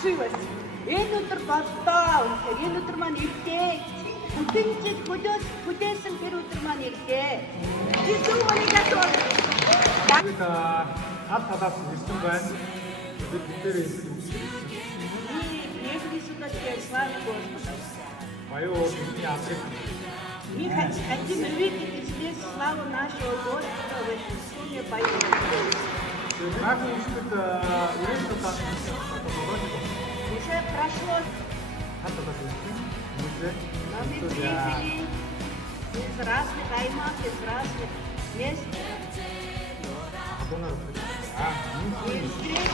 байсан. Энэ өдөр боллоо. Тэгэхээр энэ өдөр маань ирлээ. Бүтэнчид хүлээсэн тэр өдөр маань ирлээ. Би зөв үнийгээ бол бид аль талаас ирсэн байна. Бид бүгдээрээ ирсэн. Баяу бидний Африк. Мы хотим увидеть здесь славу нашего Господа в этой стране баяу. Как вы ищете еврейского Уже прошло. Но мы приехали из разных аймов, из разных мест. И встретились.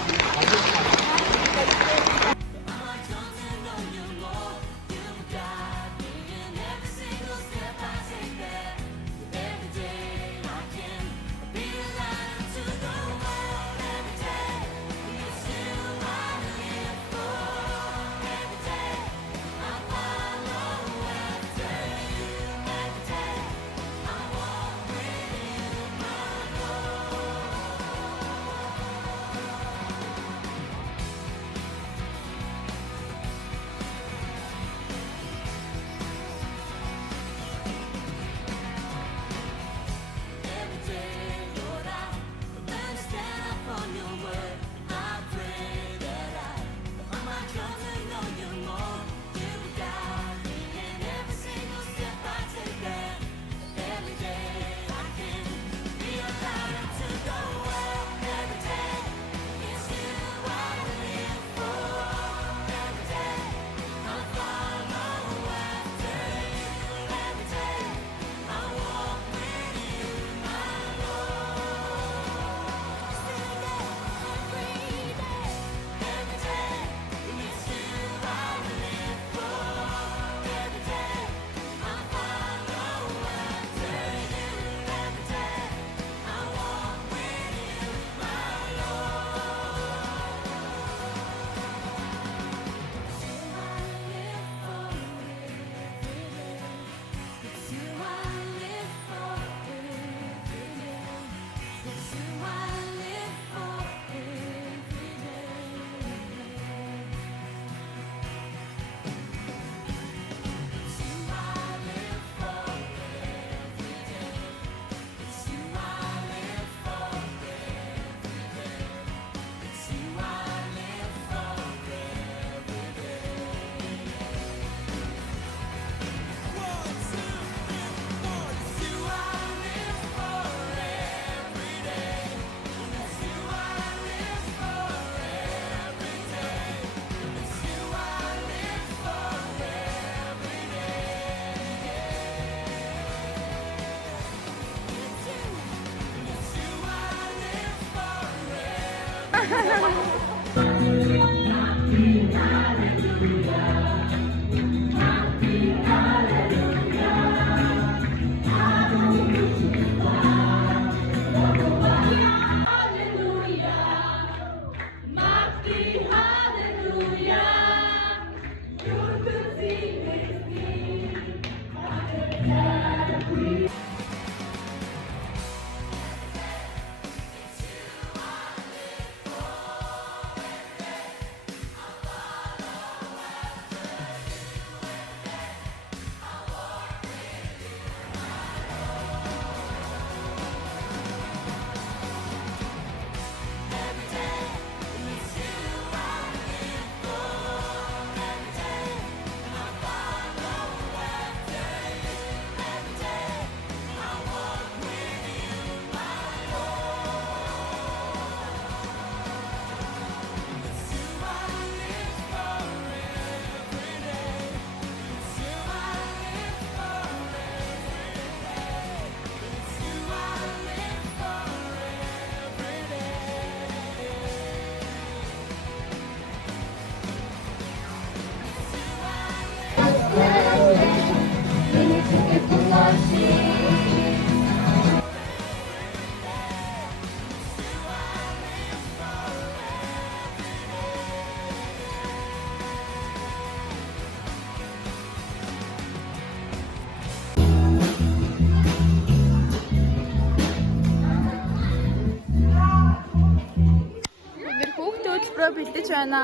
Бэлдэж байна.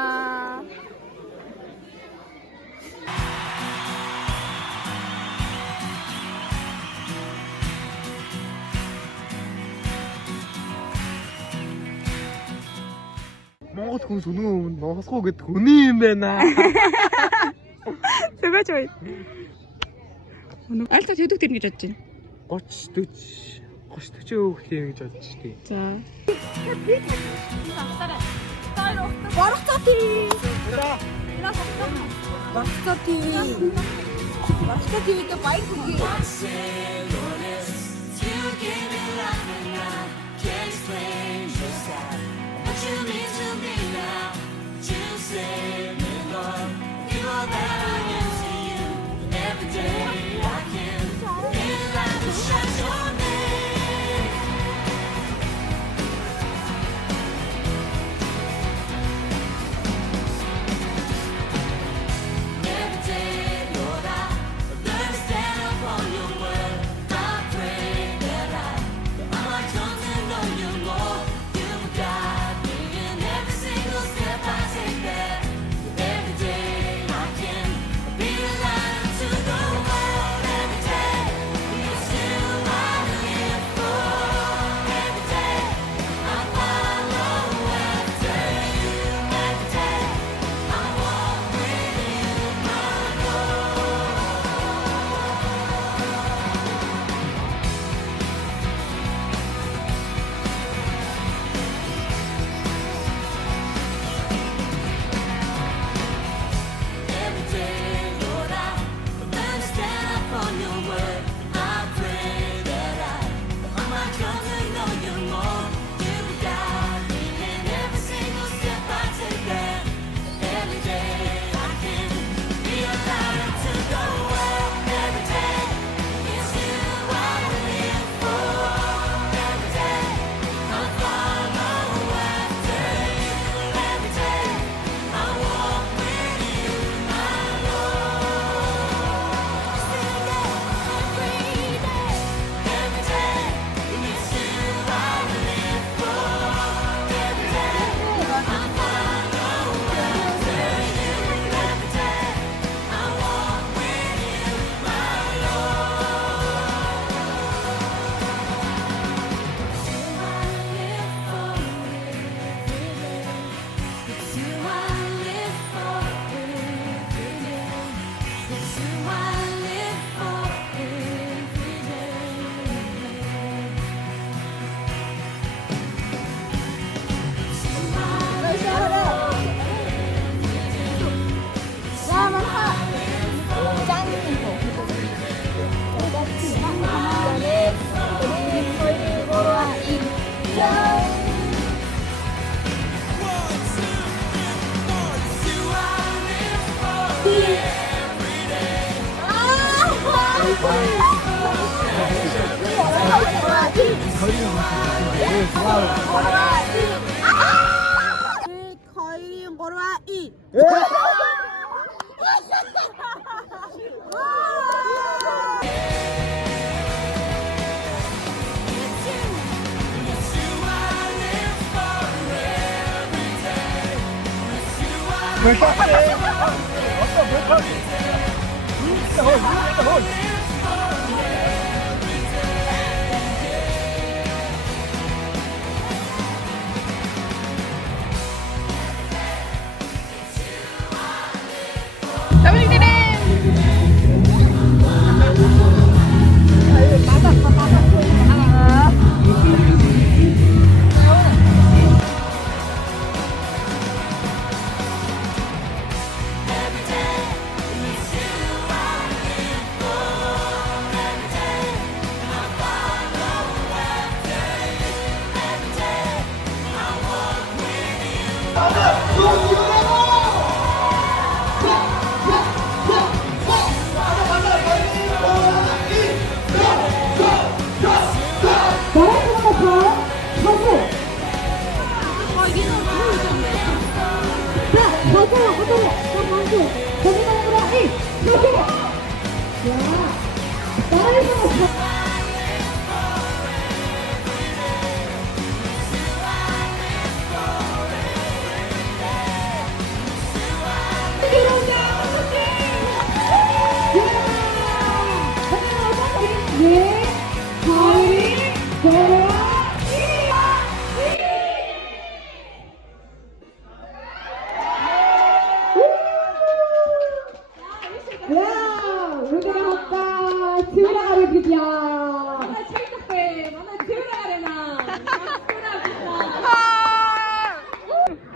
我同事侬老说个头你们呐。누가 좋아해? 알타 도둑되는 게 좋지. 거치듯이 거치듯이 그냥 좋지. 자. 마스터티 itu baik pergi.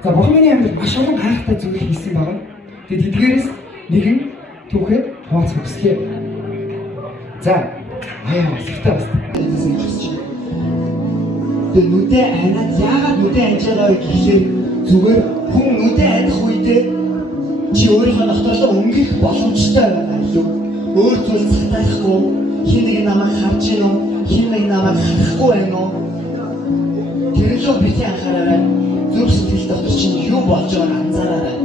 За Бурханы амьд маш олон гайхалтай зүйл хийсэн байна. Тэгээд эдгээрээс нэгэн түүхэд хуваалцах хүслээ. За аяа сүртэй бас. Тэгээд нүдэ анаад яагаад нүдэ анж байгаа вэ гэхлээр зүгээр хүн нүдэ адих үедээ чи өөрийнхөө дотоосоо өнгөх боломжтой байгаа юу? Өөр зүйл цатахгүй хин нэг намайг харж гин үү? Хин нэг намайг харахгүй байна уу? Тэрэлөө бити анхаараарай. Зүрх сэтгэл дотор чинь юу болж байгааг анзаараарай.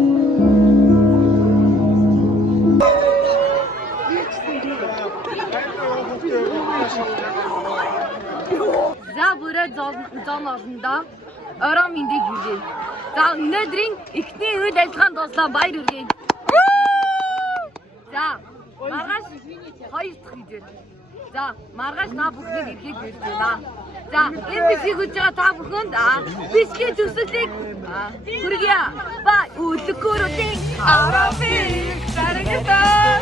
За бүрээ зон олондоо ороо мэндийг хүргэе. За өнөөдрийн эхний үйл ажиллагаанд дуслаа баяр хүргэе. За маргааш 2 дахь хизээ. За маргааш та бүхнийг ирэхийг хэлжээ. За энэ бишиг хүлж байгаа та бүхэнд бишгийн зүсгэлийг хүргье. Ба үлгүүрүүдийн араа би зарагтаа